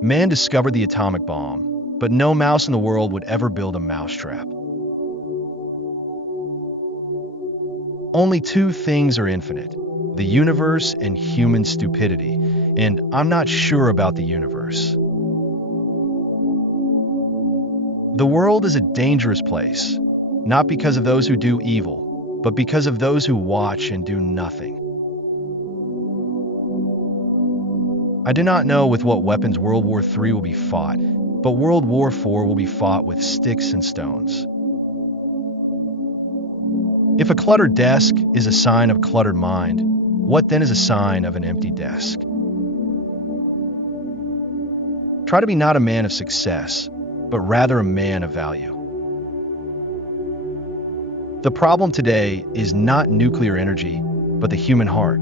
Man discovered the atomic bomb, but no mouse in the world would ever build a mousetrap. Only two things are infinite: the universe and human stupidity, and I'm not sure about the universe. The world is a dangerous place, not because of those who do evil, but because of those who watch and do nothing. I do not know with what weapons World War III will be fought, but World War IV will be fought with sticks and stones. If a cluttered desk is a sign of cluttered mind, what then is a sign of an empty desk? Try to be not a man of success, but rather a man of value. The problem today is not nuclear energy, but the human heart.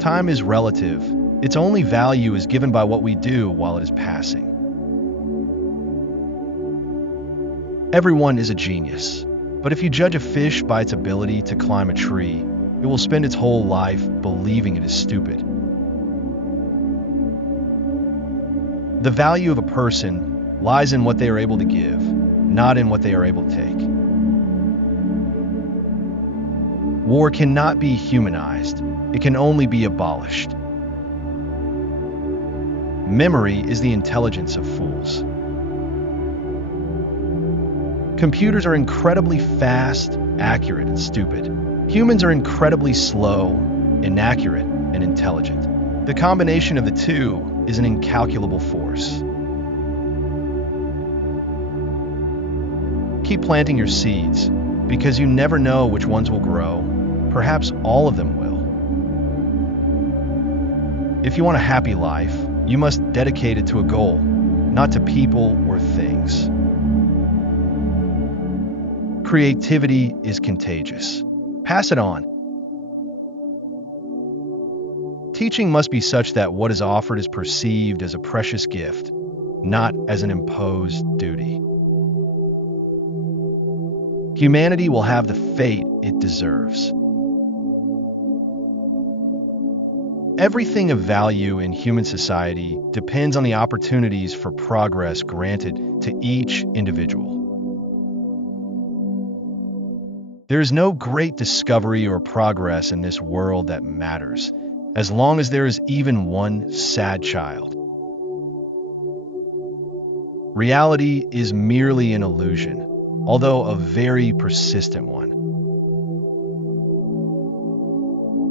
Time is relative. Its only value is given by what we do while it is passing. Everyone is a genius, but if you judge a fish by its ability to climb a tree, it will spend its whole life believing it is stupid. The value of a person lies in what they are able to give, not in what they are able to take. War cannot be humanized. It can only be abolished. Memory is the intelligence of fools. Computers are incredibly fast, accurate, and stupid. Humans are incredibly slow, inaccurate, and intelligent. The combination of the two is an incalculable force. Keep planting your seeds, because you never know which ones will grow. Perhaps all of them will. If you want a happy life, you must dedicate it to a goal, not to people or things. Creativity is contagious. Pass it on. Teaching must be such that what is offered is perceived as a precious gift, not as an imposed duty. Humanity will have the fate it deserves. Everything of value in human society depends on the opportunities for progress granted to each individual. There is no great discovery or progress in this world that matters, as long as there is even one sad child. Reality is merely an illusion, although a very persistent one.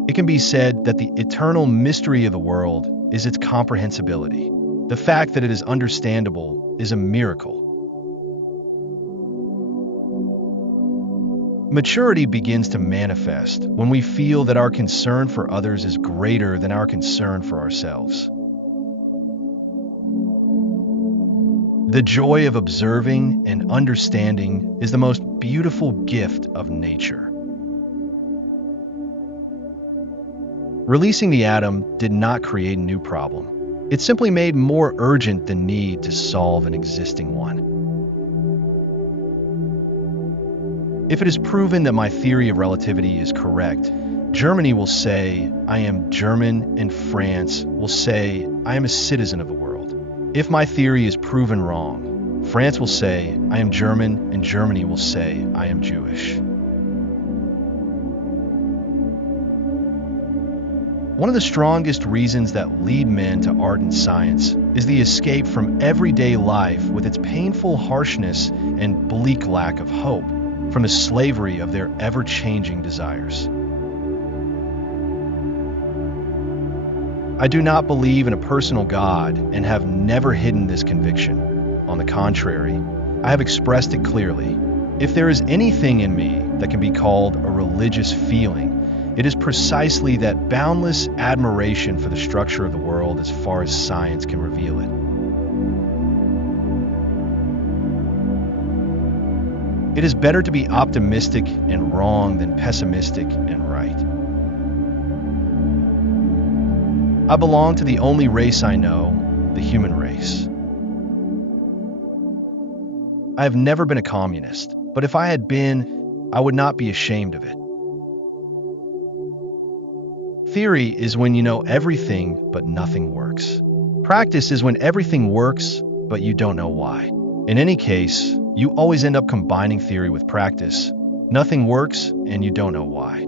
It can be said that the eternal mystery of the world is its comprehensibility. The fact that it is understandable is a miracle. Maturity begins to manifest when we feel that our concern for others is greater than our concern for ourselves. The joy of observing and understanding is the most beautiful gift of nature. Releasing the atom did not create a new problem. It simply made more urgent the need to solve an existing one. If it is proven that my theory of relativity is correct, Germany will say, I am German, and France will say, I am a citizen of the world. If my theory is proven wrong, France will say, I am German, and Germany will say, I am Jewish. One of the strongest reasons that lead men to art and science is the escape from everyday life with its painful harshness and bleak lack of hope, from the slavery of their ever-changing desires. I do not believe in a personal God and have never hidden this conviction. On the contrary, I have expressed it clearly. If there is anything in me that can be called a religious feeling, it is precisely that boundless admiration for the structure of the world as far as science can reveal it. It is better to be optimistic and wrong than pessimistic and right. I belong to the only race I know, the human race. I have never been a communist, but if I had been, I would not be ashamed of it. Theory is when you know everything but nothing works. Practice is when everything works but you don't know why. In any case, you always end up combining theory with practice. Nothing works and you don't know why.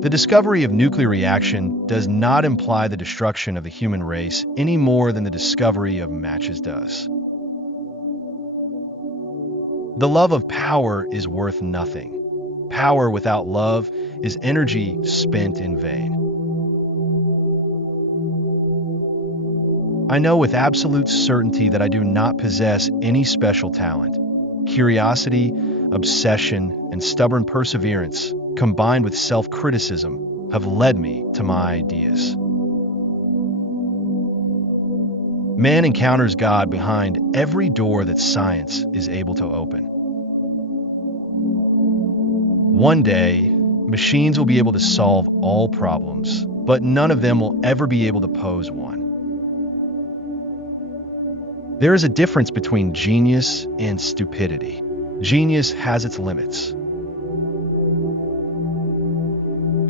The discovery of nuclear reaction does not imply the destruction of the human race any more than the discovery of matches does. The love of power is worth nothing. Power without love is energy spent in vain. I know with absolute certainty that I do not possess any special talent. Curiosity, obsession, and stubborn perseverance, combined with self-criticism, have led me to my ideas. Man encounters God behind every door that science is able to open. One day, machines will be able to solve all problems, but none of them will ever be able to pose one. There is a difference between genius and stupidity. Genius has its limits.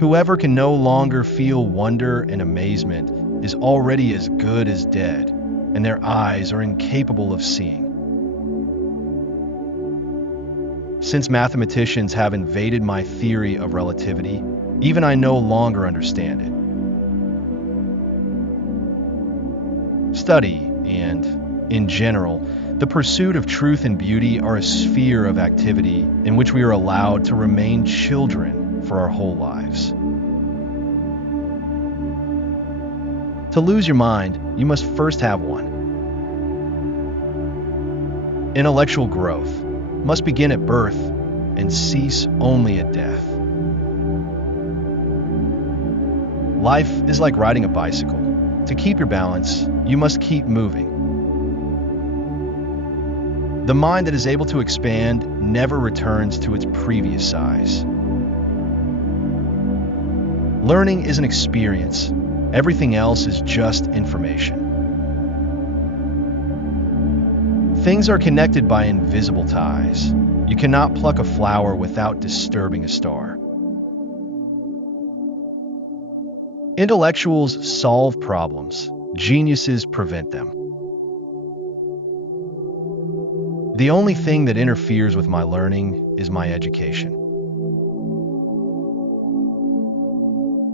Whoever can no longer feel wonder and amazement is already as good as dead, and their eyes are incapable of seeing. Since mathematicians have invaded my theory of relativity, even I no longer understand it. Study and, in general, the pursuit of truth and beauty are a sphere of activity in which we are allowed to remain children for our whole lives. To lose your mind, you must first have one. Intellectual growth must begin at birth and cease only at death. Life is like riding a bicycle. To keep your balance, you must keep moving. The mind that is able to expand never returns to its previous size. Learning is an experience. Everything else is just information. Things are connected by invisible ties. You cannot pluck a flower without disturbing a star. Intellectuals solve problems. Geniuses prevent them. The only thing that interferes with my learning is my education.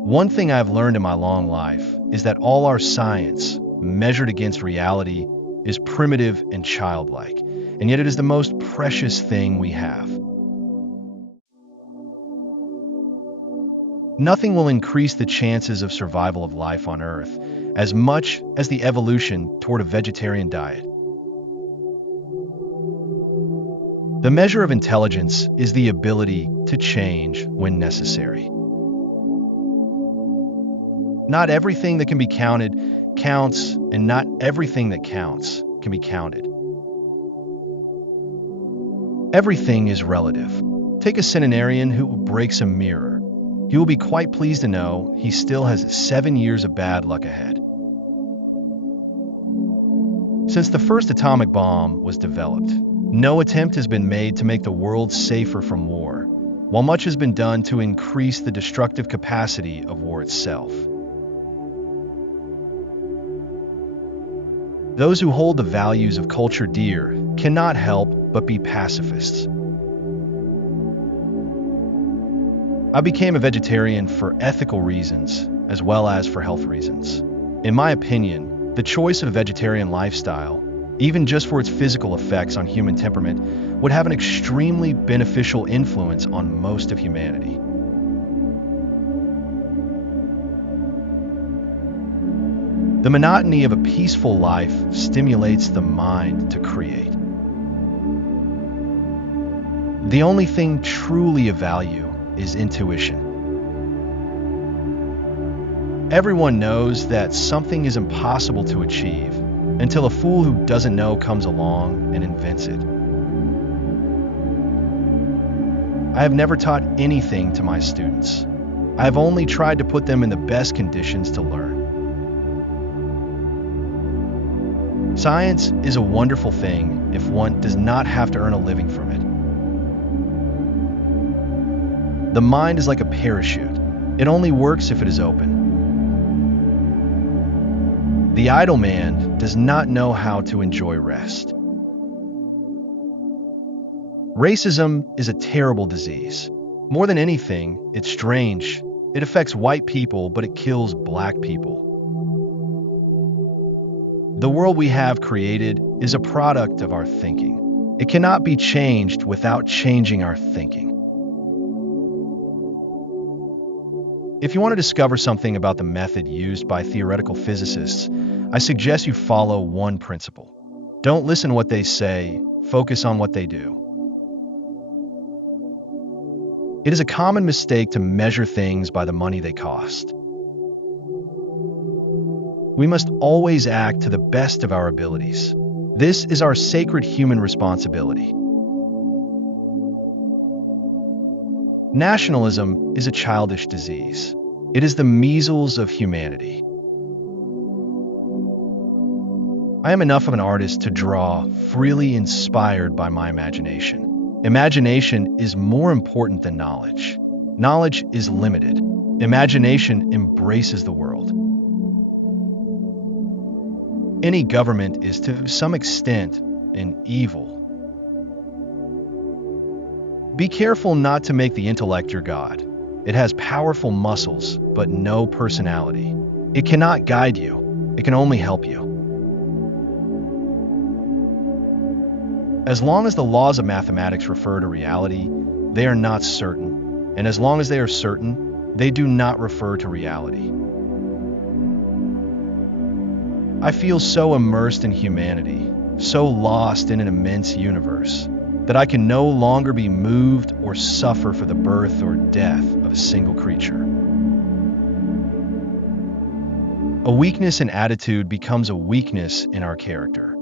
One thing I've learned in my long life is that all our science, measured against reality, is primitive and childlike, and yet it is the most precious thing we have. Nothing will increase the chances of survival of life on Earth as much as the evolution toward a vegetarian diet. The measure of intelligence is the ability to change when necessary. Not everything that can be counted counts, and not everything that counts can be counted. Everything is relative. Take a centenarian who breaks a mirror. He will be quite pleased to know he still has 7 years of bad luck ahead. Since the first atomic bomb was developed, no attempt has been made to make the world safer from war, while much has been done to increase the destructive capacity of war itself. Those who hold the values of culture dear cannot help but be pacifists. I became a vegetarian for ethical reasons as well as for health reasons. In my opinion, the choice of a vegetarian lifestyle, even just for its physical effects on human temperament, would have an extremely beneficial influence on most of humanity. The monotony of a peaceful life stimulates the mind to create. The only thing truly of value is intuition. Everyone knows that something is impossible to achieve until a fool who doesn't know comes along and invents it. I have never taught anything to my students. I have only tried to put them in the best conditions to learn. Science is a wonderful thing if one does not have to earn a living from it. The mind is like a parachute. It only works if it is open. The idle man does not know how to enjoy rest. Racism is a terrible disease. More than anything, it's strange. It affects white people, but it kills black people. The world we have created is a product of our thinking. It cannot be changed without changing our thinking. If you want to discover something about the method used by theoretical physicists, I suggest you follow one principle. Don't listen to what they say, focus on what they do. It is a common mistake to measure things by the money they cost. We must always act to the best of our abilities. This is our sacred human responsibility. Nationalism is a childish disease. It is the measles of humanity. I am enough of an artist to draw, freely inspired by my imagination. Imagination is more important than knowledge. Knowledge is limited. Imagination embraces the world. Any government is to some extent an evil. Be careful not to make the intellect your god. It has powerful muscles, but no personality. It cannot guide you. It can only help you. As long as the laws of mathematics refer to reality, they are not certain. And as long as they are certain, they do not refer to reality. I feel so immersed in humanity, so lost in an immense universe, that I can no longer be moved or suffer for the birth or death of a single creature. A weakness in attitude becomes a weakness in our character.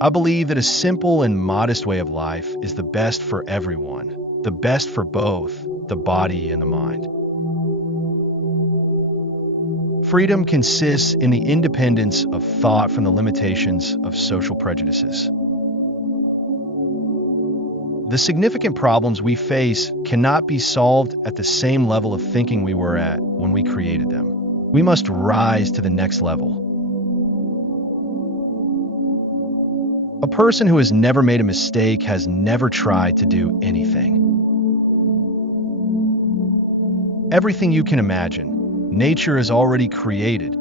I believe that a simple and modest way of life is the best for everyone, the best for both the body and the mind. Freedom consists in the independence of thought from the limitations of social prejudices. The significant problems we face cannot be solved at the same level of thinking we were at when we created them. We must rise to the next level. A person who has never made a mistake has never tried to do anything. Everything you can imagine, nature has already created